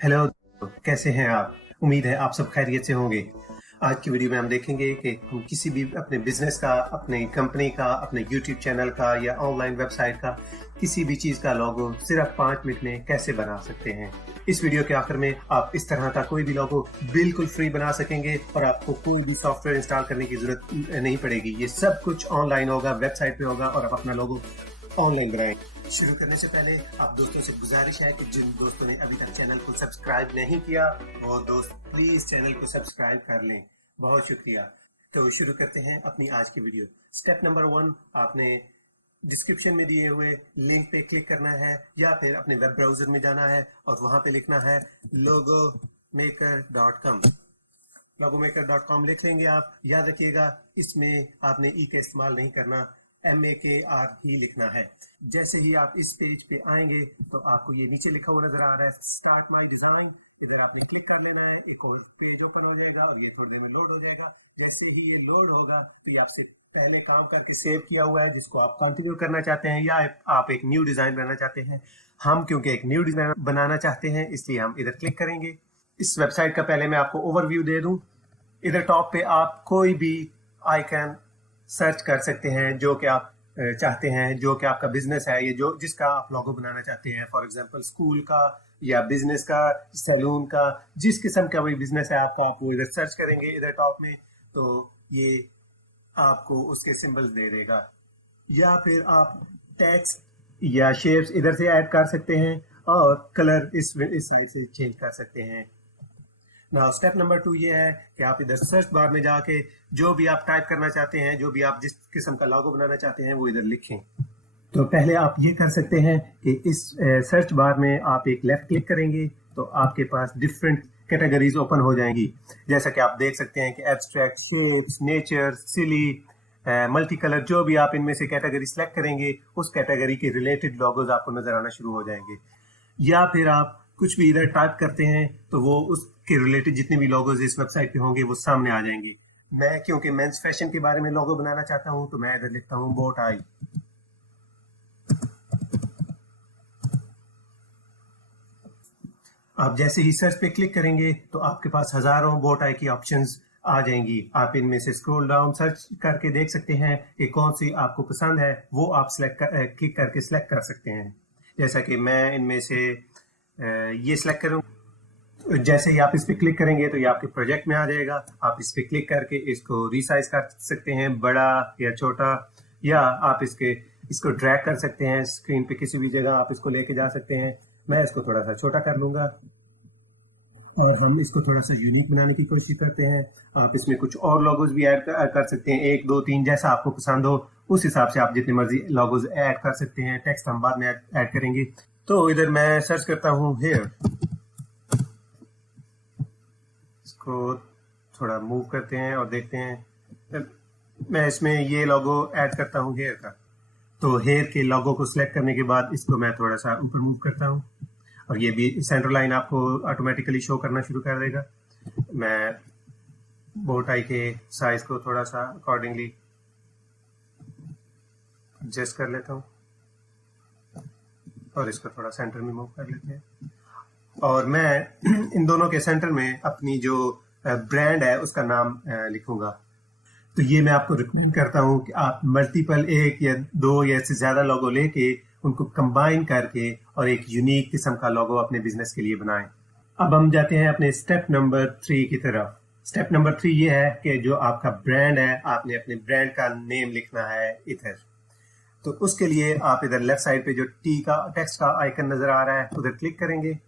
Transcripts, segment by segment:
Hello, कैसे हैं आप? उम्मीद है आप सब खैरियत से होंगे। आज की वीडियो में हम देखेंगे कि हम किसी भी अपने बिजनेस का, अपने कंपनी का, अपने यूट्यूब चैनल का या ऑनलाइन वेबसाइट का किसी भी चीज़ का लोगो सिर्फ 5 मिनट में कैसे बना सकते हैं। इस वीडियो के आखिर में आप इस तरह का कोई भी लोगो बिल्कुल फ्री बना सकेंगे और आपको कोई भी सॉफ्टवेयर इंस्टॉल करने की जरूरत नहीं पड़ेगी। ये सब कुछ ऑनलाइन होगा, वेबसाइट पे होगा और आप अपना लोगो ऑनलाइन बनाएं। शुरू करने से पहले आप दोस्तों से गुजारिश है कि जिन दोस्तों ने अभी तक चैनल को सब्सक्राइब नहीं किया वो दोस्त प्लीज चैनल को सब्सक्राइब कर लें। बहुत शुक्रिया। तो शुरू करते हैं अपनी आज की वीडियो। स्टेप नंबर 1, आपने डिस्क्रिप्शन में दिए हुए लिंक पे क्लिक करना है या फिर अपने वेब ब्राउजर में जाना है और वहां पे लिखना है logomaker.com। logomaker.com लिख लेंगे आप। याद रखिएगा इसमें आपने ई का इस्तेमाल नहीं करना, MAKR ही लिखना है। जैसे ही आप इस पेज पे आएंगे तो आपको ये नीचे लिखा हुआ नजर आ रहा है स्टार्ट माय डिजाइन। इधर आपने क्लिक कर लेना है, एक और पेज ओपन हो जाएगा और ये थोड़ी देर में लोड हो जाएगा। जैसे ही ये लोड होगा तो ये आपसे पहले काम करके सेव किया हुआ है जिसको आप कंटिन्यू करना चाहते हैं या आप एक न्यू डिजाइन बनाना चाहते हैं। हम क्योंकि एक न्यू डिजाइन बनाना चाहते हैं इसलिए हम इधर क्लिक करेंगे। इस वेबसाइट का पहले मैं आपको ओवरव्यू दे दूं। इधर टॉप पे आप कोई भी आइकन सर्च कर सकते हैं जो कि आप चाहते हैं, जो कि आपका बिजनेस है, ये जो जिसका आप लोगो बनाना चाहते हैं। फॉर एग्जांपल स्कूल का या बिजनेस का, सैलून का, जिस किस्म का भी बिजनेस है आपका, आप वो इधर सर्च करेंगे इधर टॉप में तो ये आपको उसके सिंबल्स दे देगा। या फिर आप टेक्स्ट या शेप्स इधर से ऐड कर सकते हैं और कलर इस साइड से चेंज कर सकते हैं। नाउ स्टेप नंबर 2 ये है कि आप इधर सर्च बार में जाके जो भी आप टाइप करना चाहते हैं, जो भी आप जिस किस्म का लोगो बनाना चाहते हैं वो इधर लिखें। तो पहले आप ये कर सकते हैं कि इस सर्च बार में आप एक लेफ्ट क्लिक करेंगे तो आपके पास डिफरेंट कैटेगरीज ओपन हो जाएंगी। जैसा कि आप देख सकते हैं कि एब्स्ट्रैक्ट, शेप्स, नेचर, सिली, मल्टी कलर, जो भी आप इनमें से कैटेगरी सेलेक्ट करेंगे उस कैटेगरी के रिलेटेड लोगोज आपको नजर आना शुरू हो जाएंगे। या फिर आप कुछ भी इधर टाइप करते हैं तो वो उसके रिलेटेड जितने भी लोगोज इस वेबसाइट पे होंगे वो सामने आ जाएंगे। मैं क्योंकि मेंस फैशन के बारे में लोगो बनाना चाहता हूं तो मैं इधर लिखता हूं बो टाई। आप जैसे ही सर्च पे क्लिक करेंगे तो आपके पास हजारों बो टाई की ऑप्शंस आ जाएंगी। आप इनमें से स्क्रॉल डाउन सर्च करके देख सकते हैं कि कौन सी आपको पसंद है, वो आप क्लिक करके सिलेक्ट कर सकते हैं। जैसा कि मैं इनमें से ये सिलेक्ट करूं। जैसे ही आप इस पे क्लिक करेंगे तो ये आपके प्रोजेक्ट में आ जाएगा। आप इस पे क्लिक करके इसको रीसाइज कर सकते हैं, बड़ा या छोटा, या आप इसको ड्रैग कर सकते हैं स्क्रीन पे किसी भी जगह आप इसको लेके जा सकते हैं। मैं इसको थोड़ा सा छोटा कर लूंगा और हम इसको थोड़ा सा यूनिक बनाने की कोशिश करते हैं। आप इसमें कुछ और लोगोज भी ऐड कर सकते हैं, 1 2 3 जैसा आपको पसंद हो उस हिसाब से आप जितने मर्जी लोगोज ऐड कर सकते हैं। टेक्स्ट हम बाद में ऐड करेंगे। तो इधर मैं सर्च करता हूँ हेयर, इसको थोड़ा मूव करते हैं और देखते हैं। मैं इसमें ये लोगो ऐड करता हूँ हेयर का। तो हेयर के लोगो को सिलेक्ट करने के बाद इसको मैं थोड़ा सा ऊपर मूव करता हूँ और ये भी सेंटर लाइन आपको ऑटोमेटिकली शो करना शुरू कर देगा। मैं बो टाई के साइज को थोड़ा सा अकॉर्डिंगली एडजस्ट कर लेता हूँ और इसको थोड़ा सेंटर में मूव कर लेते हैं। और मैं इन दोनों के सेंटर में अपनी जो ब्रांड है उसका नाम लिखूंगा। तो ये मैं आपको रिकमेंड करता हूँ कि आप मल्टीपल 1 या 2 या इससे ज्यादा लोगो लेके उनको कंबाइन करके और एक यूनिक किस्म का लोगो अपने बिजनेस के लिए बनाएं। अब हम जाते हैं अपने स्टेप नंबर 3 की तरफ। स्टेप नंबर 3 ये है कि जो आपका ब्रांड है आपने अपने ब्रांड का नेम लिखना है इधर। तो उसके लिए आप इधर लेफ्ट साइड पे जो टी का टेक्स्ट का आइकन नजर आ रहा है उधर क्लिक करेंगे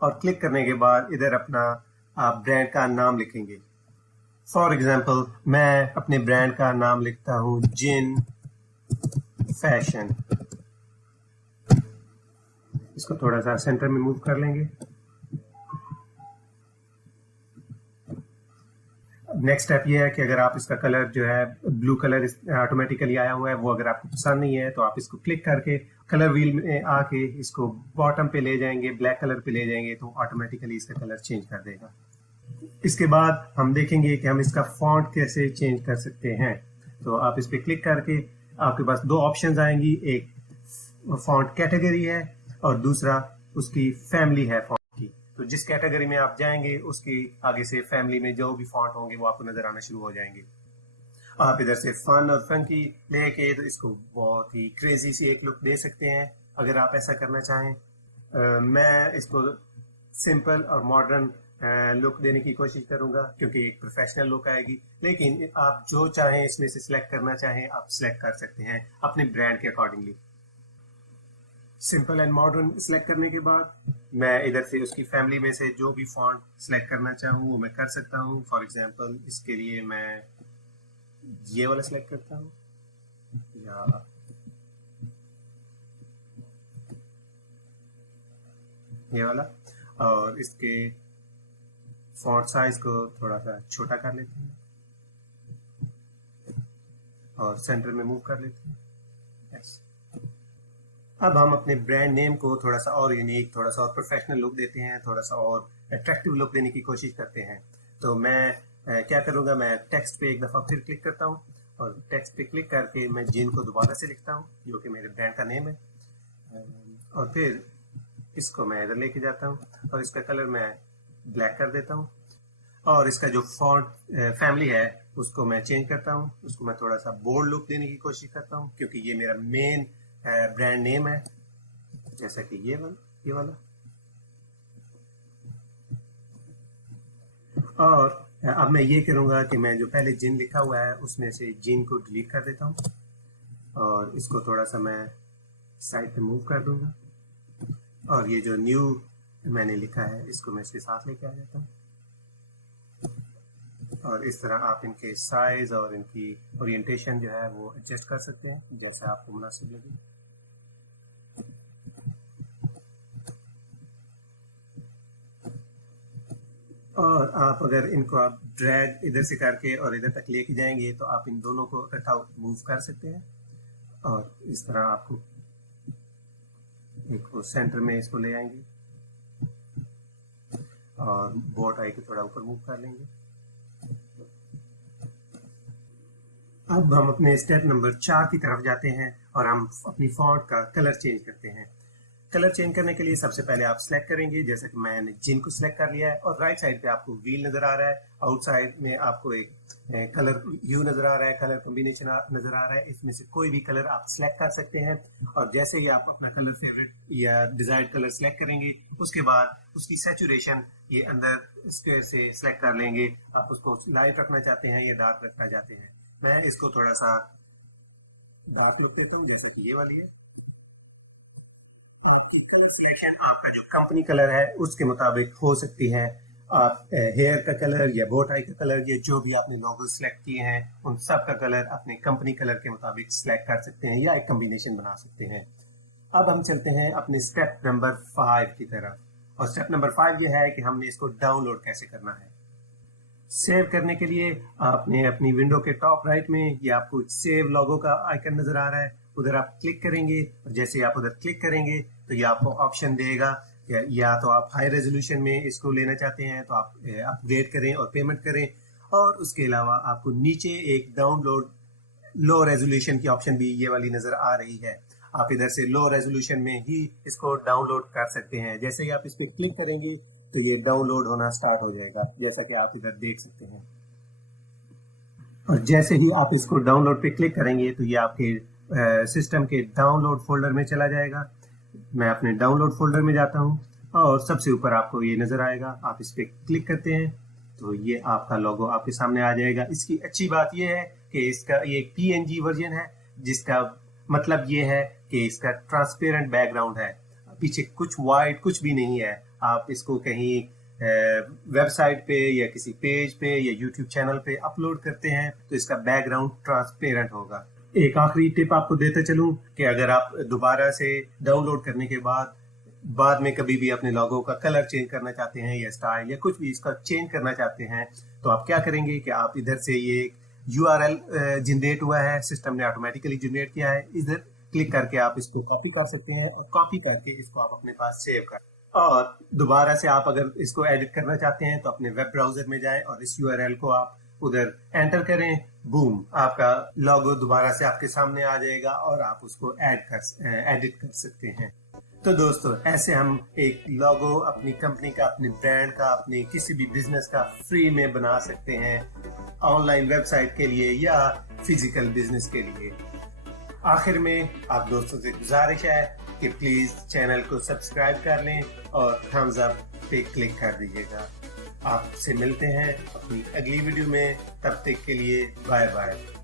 और क्लिक करने के बाद इधर अपना आप ब्रांड का नाम लिखेंगे। फॉर एग्जाम्पल मैं अपने ब्रांड का नाम लिखता हूं जिन फैशन। इसको थोड़ा सा सेंटर में मूव कर लेंगे। नेक्स्ट स्टेप ये है कि अगर आप इसका कलर जो है ब्लू कलर ऑटोमेटिकली आया हुआ है वो अगर आपको पसंद नहीं है तो आप इसको क्लिक करके कलर व्हील में आके इसको बॉटम पे ले जाएंगे, ब्लैक कलर पे ले जाएंगे तो ऑटोमेटिकली इसका कलर चेंज कर देगा। इसके बाद हम देखेंगे कि हम इसका फॉन्ट कैसे चेंज कर सकते हैं। तो आप इस पे क्लिक करके आपके पास 2 ऑप्शंस आएंगी, एक फॉन्ट कैटेगरी है और दूसरा उसकी फैमिली है फॉन्ट की। तो जिस कैटेगरी में आप जाएंगे उसके आगे से फैमिली में जो भी फॉन्ट होंगे वो आपको नजर आना शुरू हो जाएंगे। आप इधर से फन और फंकी लेके तो इसको बहुत ही क्रेजी सी एक लुक दे सकते हैं अगर आप ऐसा करना चाहें। मैं इसको सिंपल और मॉडर्न लुक देने की कोशिश करूंगा क्योंकि एक प्रोफेशनल लुक आएगी, लेकिन आप जो चाहें इसमें से सिलेक्ट करना चाहें आप सिलेक्ट कर सकते हैं अपने ब्रांड के accordingly. Simple and modern select करने के बाद मैं इधर से उसकी फैमिली में से जो भी फॉन्ट सिलेक्ट करना चाहूँ वो मैं कर सकता हूँ। फॉर एग्जांपल इसके लिए मैं ये वाला सिलेक्ट करता हूँ या ये वाला, और इसके फॉन्ट साइज को थोड़ा सा छोटा कर लेते हैं और सेंटर में मूव कर लेते हैं। यस। अब हम अपने ब्रांड नेम को थोड़ा सा और यूनिक, थोड़ा सा और प्रोफेशनल लुक देते हैं, थोड़ा सा और अट्रैक्टिव लुक देने की कोशिश करते हैं। तो मैं क्या करूँगा, मैं टेक्स्ट पे एक दफ़ा फिर क्लिक करता हूँ और टेक्स्ट पे क्लिक करके मैं जिन को दोबारा से लिखता हूँ जो कि मेरे ब्रांड का नेम है, और फिर इसको मैं इधर लेके जाता हूँ और इसका कलर मैं ब्लैक कर देता हूँ और इसका जो फॉन्ट फैमिली है उसको मैं चेंज करता हूँ, उसको मैं थोड़ा सा बोल्ड लुक देने की कोशिश करता हूँ क्योंकि ये मेरा मेन ब्रांड नेम है, जैसा कि ये वाला। और अब मैं ये करूँगा कि मैं जो पहले जिन लिखा हुआ है उसमें से जिन को डिलीट कर देता हूँ और इसको थोड़ा सा मैं साइड पे मूव कर दूंगा और ये जो न्यू मैंने लिखा है इसको मैं इसके साथ लेके आ जाता हूँ और इस तरह आप इनके साइज और इनकी ओरिएंटेशन जो है वो एडजस्ट कर सकते हैं जैसा आपको मुनासिब लगे। और आप अगर इनको आप ड्रैग इधर से करके और इधर तक लेके जाएंगे तो आप इन दोनों को इकट्ठा मूव कर सकते हैं और इस तरह आपको एक सेंटर में इसको ले आएंगे और बो टाई को थोड़ा ऊपर मूव कर लेंगे। अब हम अपने स्टेप नंबर 4 की तरफ जाते हैं और हम अपनी फॉन्ट का कलर चेंज करते हैं। कलर चेंज करने के लिए सबसे पहले आप सिलेक्ट करेंगे, जैसे कि मैंने जिन को सिलेक्ट कर लिया है और राइट साइड पे आपको व्हील नजर आ रहा है, आउटसाइड में आपको एक कलर ह्यू नजर आ रहा है, कलर कॉम्बिनेशन नजर आ रहा है। इसमें से कोई भी कलर आप सिलेक्ट कर सकते हैं और जैसे ही आप अपना कलर फेवरेट या डिजायर्ड कलर सिलेक्ट करेंगे उसके बाद उसकी सैचुरेशन ये अंदर स्क्वायर से सिलेक्ट कर लेंगे। आप उसको लाइट रखना चाहते हैं या डार्क रखना चाहते हैं। मैं इसको थोड़ा सा डार्क लुक देता हूँ जैसे कि ये वाली है। आपकी कलर सिलेक्शन आपका जो कंपनी कलर है उसके मुताबिक हो सकती है। आप हेयर का कलर या बो टाई का कलर या जो भी आपने लोगो सिलेक्ट किए हैं उन सब का कलर अपने कंपनी कलर के मुताबिक सिलेक्ट कर सकते हैं या एक कॉम्बिनेशन बना सकते हैं। अब हम चलते हैं अपने स्टेप नंबर 5 की तरफ, और स्टेप नंबर 5 जो है कि हमने इसको डाउनलोड कैसे करना है। सेव करने के लिए आपने अपनी विंडो के टॉप राइट में ये आपको सेव लोगो का आइकन नजर आ रहा है, उधर आप क्लिक करेंगे और जैसे आप उधर क्लिक करेंगे तो ये आपको ऑप्शन देगा या तो आप हाई रेजोल्यूशन में इसको लेना चाहते हैं तो आप अपग्रेड करें और पेमेंट करें, और उसके अलावा आपको नीचे एक डाउनलोड लो रेजोल्यूशन की ऑप्शन भी ये वाली नजर आ रही है। आप इधर से लो रेजोल्यूशन में ही इसको डाउनलोड कर सकते हैं। जैसे ही आप इस पर क्लिक करेंगे तो ये डाउनलोड होना स्टार्ट हो जाएगा, जैसा कि आप इधर देख सकते हैं। और जैसे ही आप इसको डाउनलोड पे क्लिक करेंगे तो ये आपके सिस्टम के डाउनलोड फोल्डर में चला जाएगा। मैं अपने डाउनलोड फोल्डर में जाता हूँ और सबसे ऊपर आपको ये नजर आएगा, आप इस पर क्लिक करते हैं तो ये आपका लोगो आपके सामने आ जाएगा। इसकी अच्छी बात ये है कि इसका ये PNG वर्जन है, जिसका मतलब ये है कि इसका ट्रांसपेरेंट बैकग्राउंड है, पीछे कुछ वाइट कुछ भी नहीं है। आप इसको कहीं वेबसाइट पे या किसी पेज पे या यूट्यूब चैनल पे अपलोड करते हैं तो इसका बैकग्राउंड ट्रांसपेरेंट होगा। एक आखिरी टिप आपको देते चलूं कि अगर आप दोबारा से डाउनलोड करने के बाद में कभी भी अपने लोगो का कलर चेंज करना चाहते हैं या स्टाइल या कुछ भी इसका चेंज करना चाहते हैं तो आप क्या करेंगे कि आप इधर से ये URL जनरेट हुआ है, सिस्टम ने ऑटोमेटिकली जनरेट किया है, इधर क्लिक करके आप इसको कॉपी कर सकते हैं और कॉपी करके इसको आप अपने पास सेव कर, और दोबारा से आप अगर इसको एडिट करना चाहते हैं तो अपने वेब ब्राउजर में जाएं और इस URL को आप उधर एंटर करें, बूम, आपका लोगो दोबारा से आपके सामने आ जाएगा और आप उसको एडिट कर सकते हैं। तो दोस्तों ऐसे हम एक लोगो अपनी कंपनी का, अपने ब्रांड का, अपने किसी भी बिजनेस का फ्री में बना सकते हैं, ऑनलाइन वेबसाइट के लिए या फिजिकल बिजनेस के लिए। आखिर में आप दोस्तों से गुजारिश है कि प्लीज चैनल को सब्सक्राइब कर लें और थम्स अप पे क्लिक कर दीजिएगा। आपसे मिलते हैं अपनी अगली वीडियो में, तब तक के लिए बाय बाय।